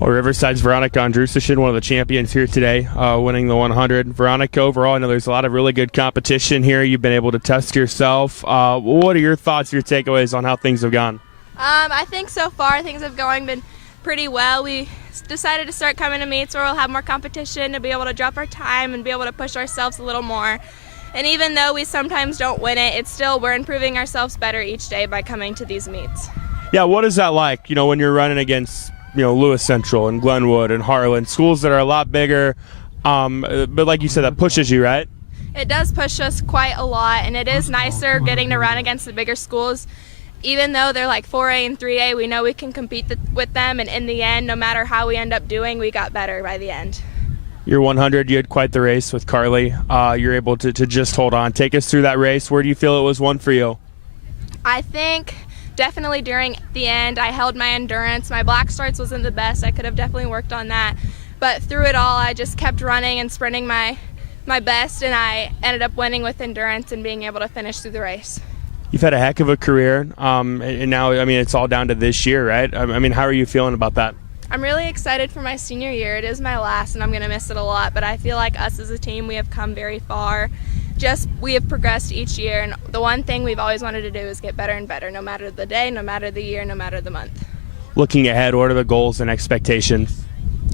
Well, Riverside's Veronica Andrusichin, one of the champions here today, winning the 100. Veronica, overall, I know there's a lot of really good competition here. You've been able to test yourself. What are your thoughts, your takeaways on how things have gone? I think so far things have been pretty well. We decided to start coming to meets where we'll have more competition to be able to drop our time and be able to push ourselves a little more. And even though we sometimes don't win it, it's still we're improving ourselves better each day by coming to these meets. Yeah, what is that like, when you're running against Lewis Central and Glenwood and Harlan, schools that are a lot bigger, but like you said, that pushes you, right? It does push us quite a lot, and it is nicer getting to run against the bigger schools. Even though they're like 4A and 3A, we know we can compete with them, and in the end, no matter how we end up doing, we got better by the end. Your 100, you had quite the race with Carly. You're able to just hold on. Take us through that race. Where do you feel it was won for you? I think definitely during the end, I held my endurance. My black starts wasn't the best. I could have definitely worked on that. But through it all, I just kept running and sprinting my best, and I ended up winning with endurance and being able to finish through the race. You've had a heck of a career, and now, it's all down to this year, right? How are you feeling about that? I'm really excited for my senior year. It is my last, and I'm going to miss it a lot, but I feel like us as a team, we have come very far. We have progressed each year, and the one thing we've always wanted to do is get better and better, no matter the day, no matter the year, no matter the month. Looking ahead, what are the goals and expectations?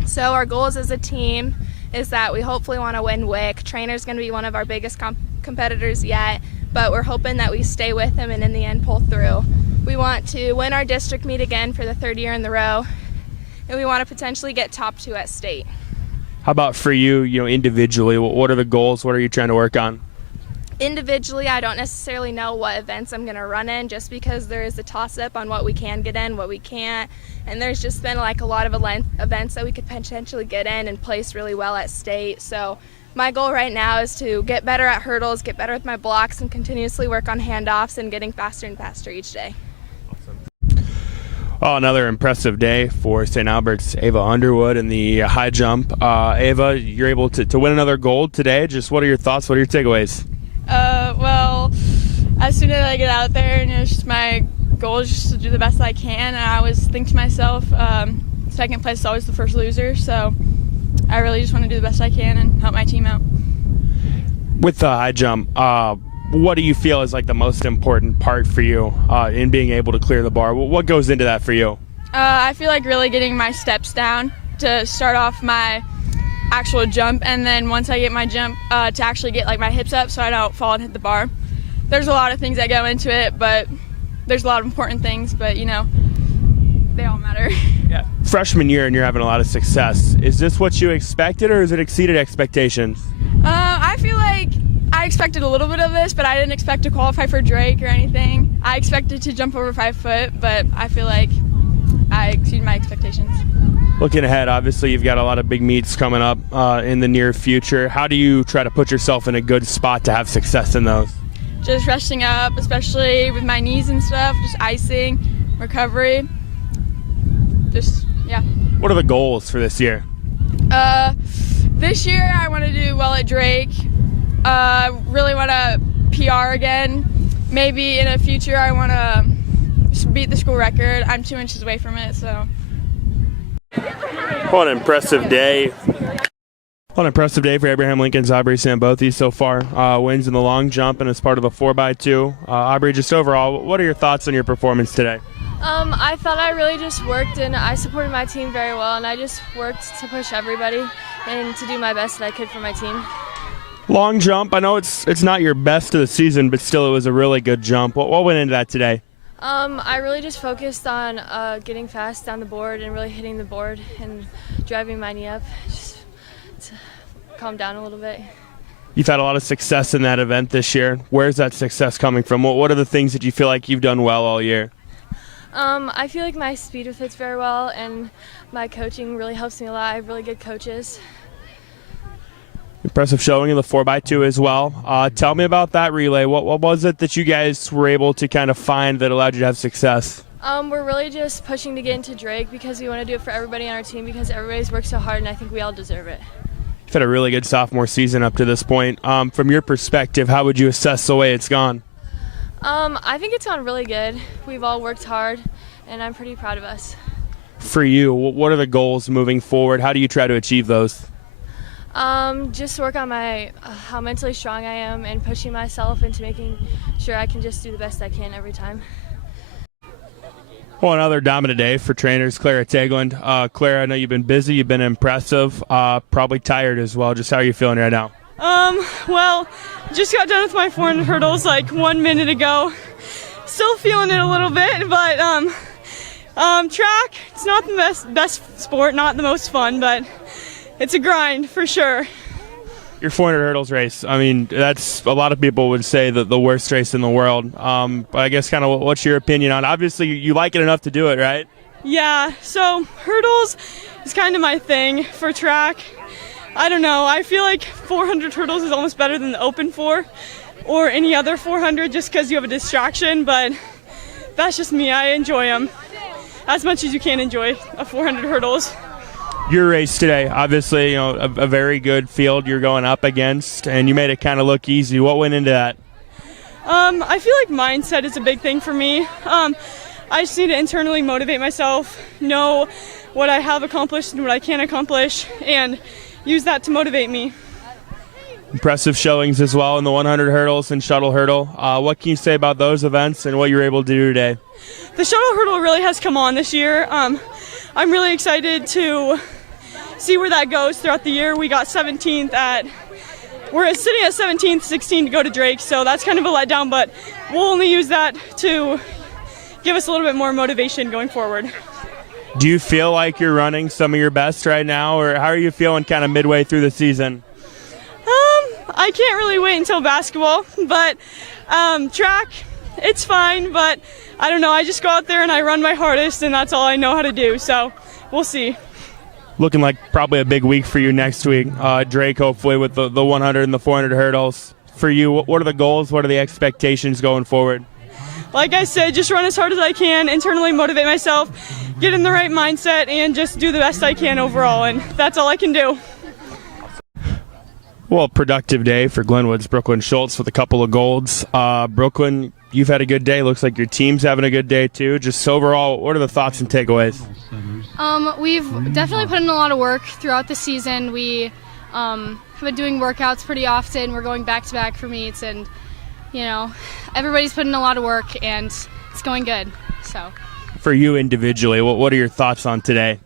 So our goals as a team is that we hopefully want to win WIC. Trainer's going to be one of our biggest competitors yet, but we're hoping that we stay with him and in the end pull through. We want to win our district meet again for the third year in the row, and we want to potentially get top 2 at state. How about for you, individually, what are the goals? What are you trying to work on? Individually, I don't necessarily know what events I'm going to run in, just because there is a toss-up on what we can get in, what we can't, and there's just been like a lot of events that we could potentially get in and place really well at state. So my goal right now is to get better at hurdles, get better with my blocks, and continuously work on handoffs and getting faster and faster each day. Awesome. Well, another impressive day for St. Albert's Ava Underwood in the high jump. Ava, you're able to win another gold today. Just what are your thoughts? What are your takeaways? Well, as soon as I get out there, and it's just my goal is just to do the best I can. And I always think to myself, second place is always the first loser. So I really just want to do the best I can and help my team out. With the high jump, what do you feel is like the most important part for you in being able to clear the bar? What goes into that for you? I feel like really getting my steps down to start off my actual jump, and then once I get my jump to actually get like my hips up so I don't fall and hit the bar. There's a lot of things that go into it, but there's a lot of important things, but they all matter. Yeah. Freshman year and you're having a lot of success. Is this what you expected, or has it exceeded expectations? I feel like I expected a little bit of this, but I didn't expect to qualify for Drake or anything. I expected to jump over 5 foot, but I feel like I exceeded my expectations. Looking ahead, obviously you've got a lot of big meets coming up in the near future. How do you try to put yourself in a good spot to have success in those? Just resting up, especially with my knees and stuff, just icing, recovery, yeah. What are the goals for this year? This year I want to do well at Drake. Really want to PR again. Maybe in the future I want to beat the school record. I'm 2 inches away from it, so. What an impressive day. What an impressive day for Abraham Lincoln's Aubrey Sambothy so far. Wins in the long jump and as part of a 4x2. Aubrey, just overall, what are your thoughts on your performance today? I thought I really just worked, and I supported my team very well, and I just worked to push everybody and to do my best that I could for my team. Long jump, I know it's not your best of the season, but still it was a really good jump. What went into that today? I really just focused on getting fast down the board and really hitting the board and driving my knee up, just to calm down a little bit. You've had a lot of success in that event this year. Where's that success coming from? What are the things that you feel like you've done well all year? I feel like my speed fits very well, and my coaching really helps me a lot. I have really good coaches. Impressive showing in the 4x2 as well. Tell me about that relay. What was it that you guys were able to kind of find that allowed you to have success? We're really just pushing to get into Drake because we want to do it for everybody on our team because everybody's worked so hard, and I think we all deserve it. You've had a really good sophomore season up to this point. From your perspective, how would you assess the way it's gone? I think it's gone really good. We've all worked hard, and I'm pretty proud of us. For you, what are the goals moving forward? How do you try to achieve those? Just work on my how mentally strong I am and pushing myself into making sure I can just do the best I can every time. Well, another dominant day for trainers, Clara Tegland. Clara, I know you've been busy, you've been impressive, probably tired as well. Just how are you feeling right now? Well, just got done with my 400 hurdles like 1 minute ago. Still feeling it a little bit, but track, it's not the best sport, not the most fun, but it's a grind for sure. Your 400 hurdles race, I mean, that's a lot of people would say that the worst race in the world. But I guess kind of what's your opinion on it? Obviously, you like it enough to do it, right? Yeah, so hurdles is kind of my thing. For track, I don't know. I feel like 400 hurdles is almost better than the open 4 or any other 400 just because you have a distraction, but that's just me. I enjoy them as much as you can enjoy a 400 hurdles. Your race today, obviously, you know, a very good field you're going up against, and you made it kind of look easy. What went into that? I feel like mindset is a big thing for me. I just need to internally motivate myself, know what I have accomplished and what I can accomplish, and use that to motivate me. Impressive showings as well in the 100 hurdles and shuttle hurdle. What can you say about those events and what you were able to do today? The shuttle hurdle really has come on this year. I'm really excited to see where that goes throughout the year. We got 17th we're sitting at 17th, 16 to go to Drake, so that's kind of a letdown, but we'll only use that to give us a little bit more motivation going forward. Do you feel like you're running some of your best right now, or how are you feeling kind of midway through the season? I can't really wait until basketball, but track, it's fine, but I don't know. I just go out there and I run my hardest, and that's all I know how to do, so we'll see. Looking like probably a big week for you next week. Drake, hopefully, with the 100 and the 400 hurdles. For you, what are the goals? What are the expectations going forward? Like I said, just run as hard as I can, internally motivate myself, get in the right mindset, and just do the best I can overall, and that's all I can do. Well, productive day for Glenwood's Brooklyn Schultz with a couple of golds. Brooklyn, you've had a good day. Looks like your team's having a good day too. Just overall, what are the thoughts and takeaways? We've definitely put in a lot of work throughout the season. We have been doing workouts pretty often. We're going back-to-back for meets, and everybody's putting in a lot of work, and it's going good. So, for you individually, what are your thoughts on today?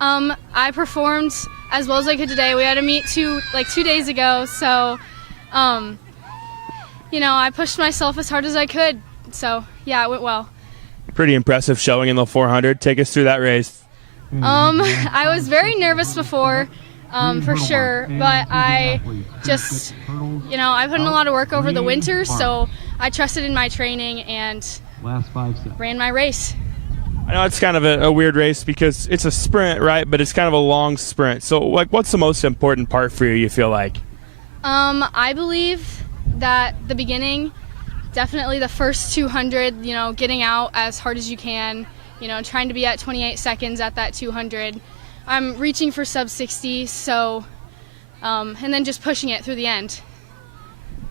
I performed as well as I could today. We had a meet 2 days ago, so I pushed myself as hard as I could. So yeah, it went well. Pretty impressive showing in the 400. Take us through that race. I was very nervous before, for sure, but I just, I put in a lot of work over the winter, so I trusted in my training and ran my race. I know it's kind of a weird race because it's a sprint, right? But it's kind of a long sprint. So, what's the most important part for you feel like? I believe that the beginning, definitely the first 200, getting out as hard as you can, trying to be at 28 seconds at that 200. I'm reaching for sub 60, so, and then just pushing it through the end.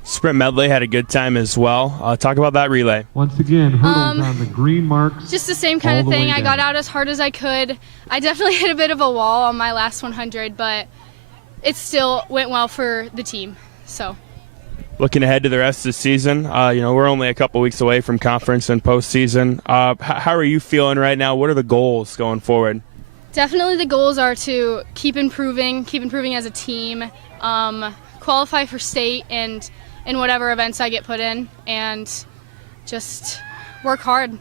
Sprint medley had a good time as well. Talk about that relay. Once again, hurdles on the green marks. Just the same kind of thing. I got out as hard as I could. I definitely hit a bit of a wall on my last 100, but it still went well for the team. So, looking ahead to the rest of the season, we're only a couple weeks away from conference and postseason. How are you feeling right now? What are the goals going forward? Definitely the goals are to keep improving as a team, qualify for state and in whatever events I get put in, and just work hard.